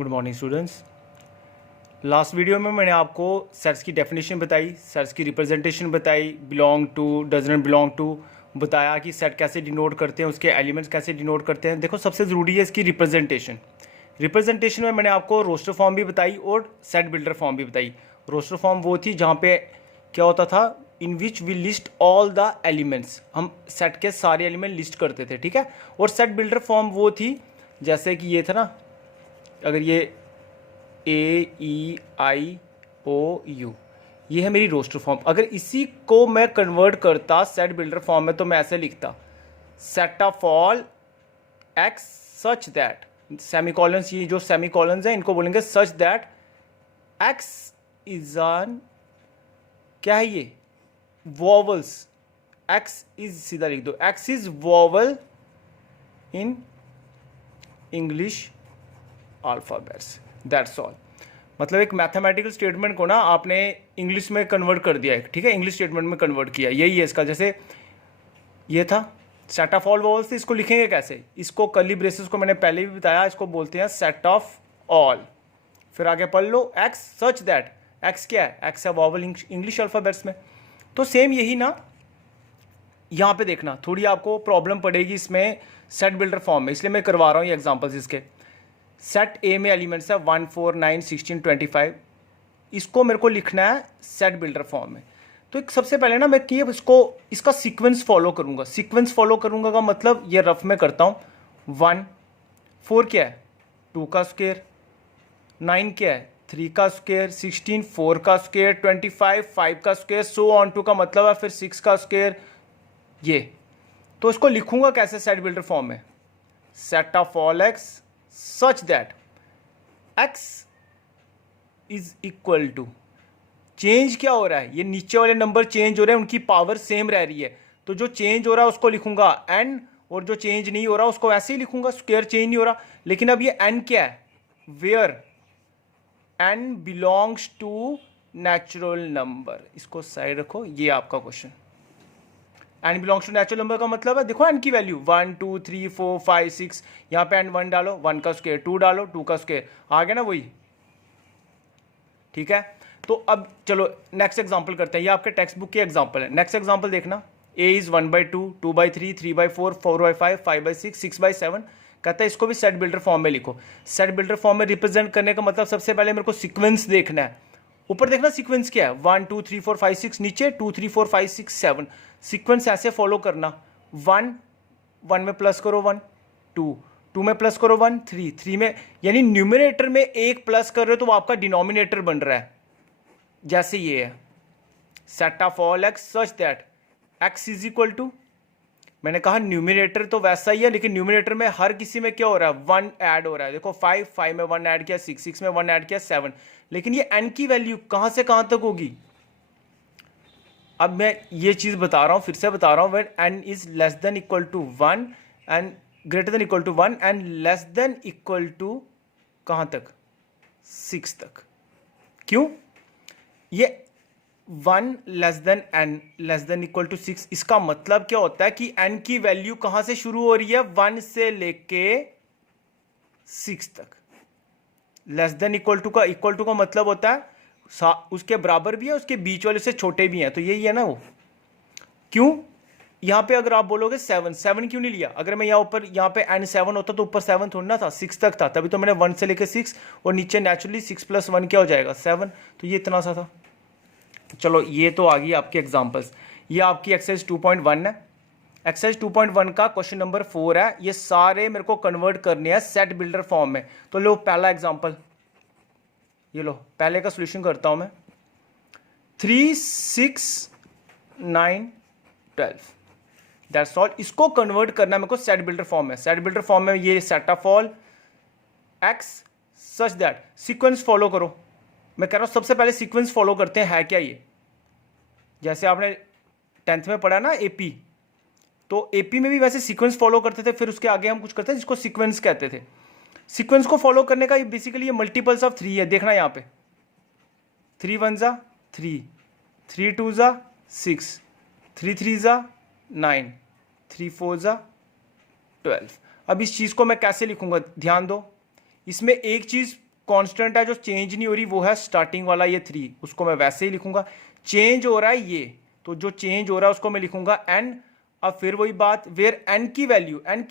Good morning students. Last video में मैंने आपको सेट्स की डेफिनेशन बताई, सेट्स की रिप्रेजेंटेशन बताई, belong to, doesn't belong to, बताया कि सेट कैसे डिनोट करते हैं, उसके एलिमेंट्स कैसे डिनोट करते हैं। देखो सबसे ज़रूरी है इसकी रिप्रेजेंटेशन। रिप्रेजेंटेशन में मैंने आपको रोस्टर फॉर्म भी बताई और सेट बिल्डर फॉर्म भी बताई। रोस्टर फॉर्म वो थी जहाँ पे क्या होता था, in which we list all the elements, हम सेट के सारे एलिमेंट लिस्ट करते थे, ठीक है। और सेट बिल्डर फॉर्म वो थी जैसे कि ये था ना, अगर ये AEIOU ये है मेरी रोस्टर फॉर्म, अगर इसी को मैं कन्वर्ट करता सेट बिल्डर फॉर्म में तो मैं ऐसे लिखता set of all x such that, semicolons, ये जो सेमीकॉलन्स हैं इनको बोलेंगे such that x is on, क्या है ये, वॉवल्स, एक्स इज, सीधा लिख दो X is vowel in English alphabets, that's all. मतलब एक मैथमेटिकल स्टेटमेंट को ना आपने इंग्लिश में कन्वर्ट कर दिया है, ठीक है, इंग्लिश स्टेटमेंट में कन्वर्ट किया, यही है इसका। जैसे ये था सेट ऑफ ऑल वॉवल्स, इसको लिखेंगे कैसे, इसको कर्ली ब्रेसेस को मैंने पहले भी बताया, इसको बोलते हैं सेट ऑफ ऑल। फिर आगे पढ़ लो एक्स सच दैट, एक्स क्या है, एक्स है वॉवल इंग्लिश अल्फाबेट्स में। तो सेम यही ना यहाँ पे देखना, थोड़ी आपको प्रॉब्लम पड़ेगी इसमें सेट बिल्डर फॉर्म में, इसलिए मैं करवा रहा हूँ ये एग्जाम्पल्स इसके। सेट ए में एलिमेंट्स है 1 4 9 16 25, इसको मेरे को लिखना है सेट बिल्डर फॉर्म में। तो एक सबसे पहले ना मैं कि इसको, इसका सीक्वेंस फॉलो करूंगा। सीक्वेंस फॉलो करूंगा का मतलब ये रफ में करता हूँ, 1 4 क्या है 2 का स्क्वायर, 9 क्या है 3 का स्क्वायर, 16 4 का स्क्वायर, 25 5 का स्क्वायर, सो ऑन टू का मतलब है फिर 6 का स्क्वायर, ये। तो इसको लिखूंगा कैसे सेट बिल्डर फॉर्म में, set of all x such that x is equal to, change क्या हो रहा है, ये नीचे वाले नंबर चेंज हो रहे हैं, उनकी पावर सेम रह रही है, तो जो चेंज हो रहा है उसको लिखूंगा n, और जो चेंज नहीं हो रहा उसको ऐसे ही लिखूंगा, स्क्वायर चेंज नहीं हो रहा। लेकिन अब ये n क्या है, where n belongs to natural number, इसको साइड रखो, ये आपका question. N belongs to natural number का मतलब है, देखो एन की वैल्यू 1 2 3 4 5 6, यहाँ पे एन 1 डालो, 1 का स्क्वायर, 2 डालो, 2 का स्क्वायर, आ गया ना वही, ठीक है। तो अब चलो नेक्स्ट एग्जांपल करते हैं, ये आपके टेक्स्ट बुक के एग्जांपल है। नेक्स्ट एग्जांपल देखना, a इज 1/2 2/3 3/4 4/5 5/6 6/7, कहता है इसको भी सेट बिल्डर फॉर्म में लिखो। सेट बिल्डर फॉर्म में रिप्रेजेंट करने का मतलब सबसे पहले मेरे को सीक्वेंस देखना है। ऊपर देखना सीक्वेंस क्या है, 1 2 3 4 5 6, नीचे 2 3 4 5 6 7, सीक्वेंस ऐसे फॉलो करना, 1 1 में प्लस करो 1 2 2 में प्लस करो 1 3 3 में, यानी न्यूमरेटर में एक प्लस कर रहे हो तो वो आपका डिनोमिनेटर बन रहा है। जैसे ये है set of all x such that x is equal to, मैंने कहा न्यूमरेटर तो वैसा ही है, लेकिन न्यूमरेटर में हर किसी में क्या हो रहा है, 1 ऐड हो रहा है। देखो 5 5 में 1 ऐड किया, 6 6 में 1 ऐड किया 7, लेकिन ये n की वैल्यू कहां से कहां तक होगी। अब मैं ये चीज बता रहा हूं, फिर से बता रहा हूं, when n is less than equal to 1 and greater than equal to 1 and less than equal to कहां तक, 6 तक। क्यों, ये 1 less than n less than equal to 6, इसका मतलब क्या होता है कि n की वैल्यू कहां से शुरू हो रही है, 1 से लेके 6 तक। लेस देन इक्वल टू का मतलब होता है उसके बराबर भी है, उसके बीच वाले से छोटे भी हैं, तो यही है ना वो। क्यों, यहां पे अगर आप बोलोगे 7 7 क्यों नहीं लिया, अगर मैं यहाँ पे n 7 होता तो ऊपर 7 थोड़ा ना था, 6 तक था, तभी तो मैंने 1 से लेके 6, और नीचे नेचुरली 6 + 1 क्या हो जाएगा 7, तो ये इतना सा था। चलो ये तो आ गई आपकी एग्जांपल्स। ये आपकी एक्सरसाइज 2.1 है। एक्सरसाइज 2.1 का क्वेश्चन नंबर 4 है, ये सारे मेरे को कन्वर्ट करने हैं सेट बिल्डर फॉर्म में। तो लो पहला एग्जांपल, ये लो पहले का सॉल्यूशन करता हूं मैं, 3 6 9 12, दैट्स ऑल। इसको कन्वर्ट करना मेरे को सेट बिल्डर फॉर्म में। सेट बिल्डर फॉर्म में ये set of all x such that, sequence follow करो। मैं कह रहा हूं सबसे पहले सीक्वेंस फॉलो करते हैं, है क्या ये, जैसे आपने 10th में पढ़ा ना एपी, तो एपी में भी वैसे सीक्वेंस फॉलो करते थे, फिर उसके आगे हम कुछ करते हैं जिसको सीक्वेंस कहते थे। सीक्वेंस को फॉलो करने का बेसिकली ये मल्टीपल्स ऑफ 3 है, देखना यहाँ पे 3 1 ज़ा 3 3 2 ज़ा 6 3 3 ज़ा 9 3 4 ज़ा 12। अब इस चीज़ को मैं कैसे लिखूंगा, ध्यान दो, इसमें एक चीज़ कांस्टेंट है जो चेंज नहीं हो रही वो है स्टार्टिंग वाला ये 3, उसको मैं वैसे ही लिखूंगा। चेंज हो रहा है ये, तो जो चेंज हो रहा है उसको मैं लिखूंगा n। अब फिर वही बात, वेयर n की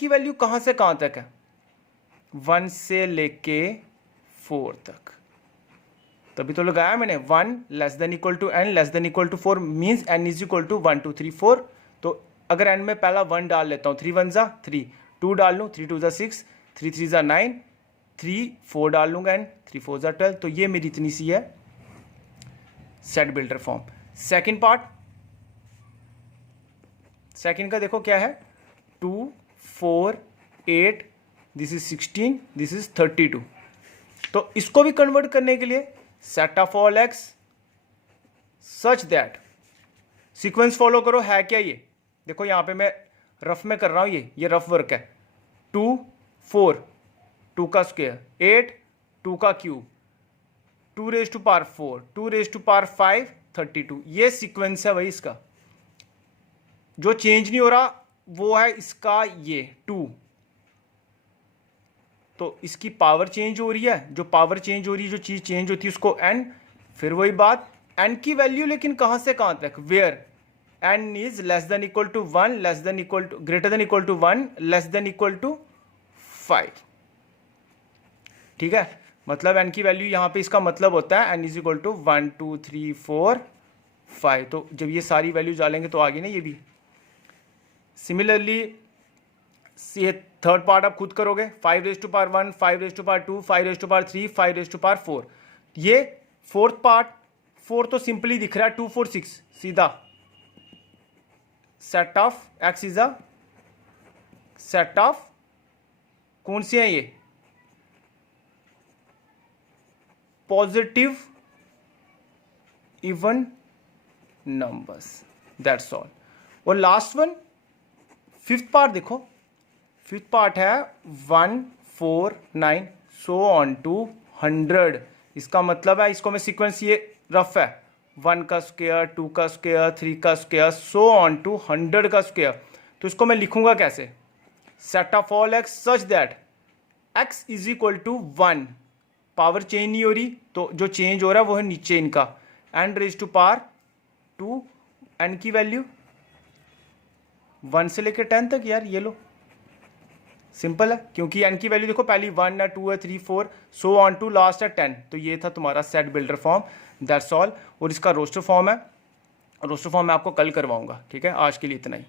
वैल्यू कहां से कहां तक है, 1 से लेके 4 तक। तभी तो लगाया मैंने 1 less than equal to n less than equal to 4 means n is equal to 1 2 3 4। तो अगर n में पहला 1 डाल लेता हूँ, 3 1 जा 3, 2 डाल लूँ 3 2 जा 6, 3 3 जा 9, 3 4 डाल लूँगा n, 3 4 जा 12। तो ये मेरी इतनी सी है set builder form. Second part, second का देखो क्या है, 2 4 8, दिस इज 16, दिस इज 32। तो इसको भी कन्वर्ट करने के लिए set of all x such that, sequence follow करो। है क्या ये, देखो यहां पे मैं रफ में कर रहा हूं, ये रफ वर्क है। 2 4, 2 का स्क्वायर 8, 2 का cube 2 raise to power 4, 2 raise to power 5 32। ये सीक्वेंस है भाई इसका। जो चेंज नहीं हो रहा वो है इसका ये 2, तो इसकी पावर चेंज हो रही है, जो पावर चेंज हो रही है, जो चीज चेंज होती है उसको n। फिर वही बात, n की वैल्यू लेकिन कहां से कहां तक, where n is less than equal to 1 less than equal to greater than equal to 1 less than equal to 5। ठीक है, मतलब n की वैल्यू यहां पे इसका मतलब होता है n इज इक्वल टू 1 2 3 4 5। तो जब ये सारी वैल्यू डालेंगे तो आगे ना ये भी। सिमिलरली ये थर्ड पार्ट आप खुद करोगे, 5 raise to power 1, 5 raise to power 2, 5 raise to power 3, 5 raise to power 4। ये फोर्थ पार्ट, 4 तो सिंपली दिख रहा है 2 4 6 सीधा। Set of x is a set of, कौन सी है ये, positive even numbers, that's all. और लास्ट वन फिफ्थ पार्ट देखो, फिफ्थ पार्ट है 1 4 9 सो ऑन टू 100। इसका मतलब है, इसको मैं सीक्वेंस ये रफ है, 1 का स्क्वायर 2 का स्क्वायर 3 का स्क्वायर सो ऑन टू 100 का स्क्वायर। तो इसको मैं लिखूंगा कैसे, set of all x such that x is equal to 1, power change नहीं हो रही तो जो चेंज हो रहा है वो है नीचे इनका, n raise to power 2, n की वैल्यू 1 से लेकर 10 तक। यार ये लो सिंपल है, क्योंकि n की वैल्यू देखो पहली 1 है 2 है 3 4 सो ऑन टू लास्ट है 10। तो ये था तुम्हारा set builder form, that's all. और इसका रोस्टर फॉर्म है, रोस्टर फॉर्म मैं आपको कल करवाऊंगा। ठीक है, आज के लिए इतना ही।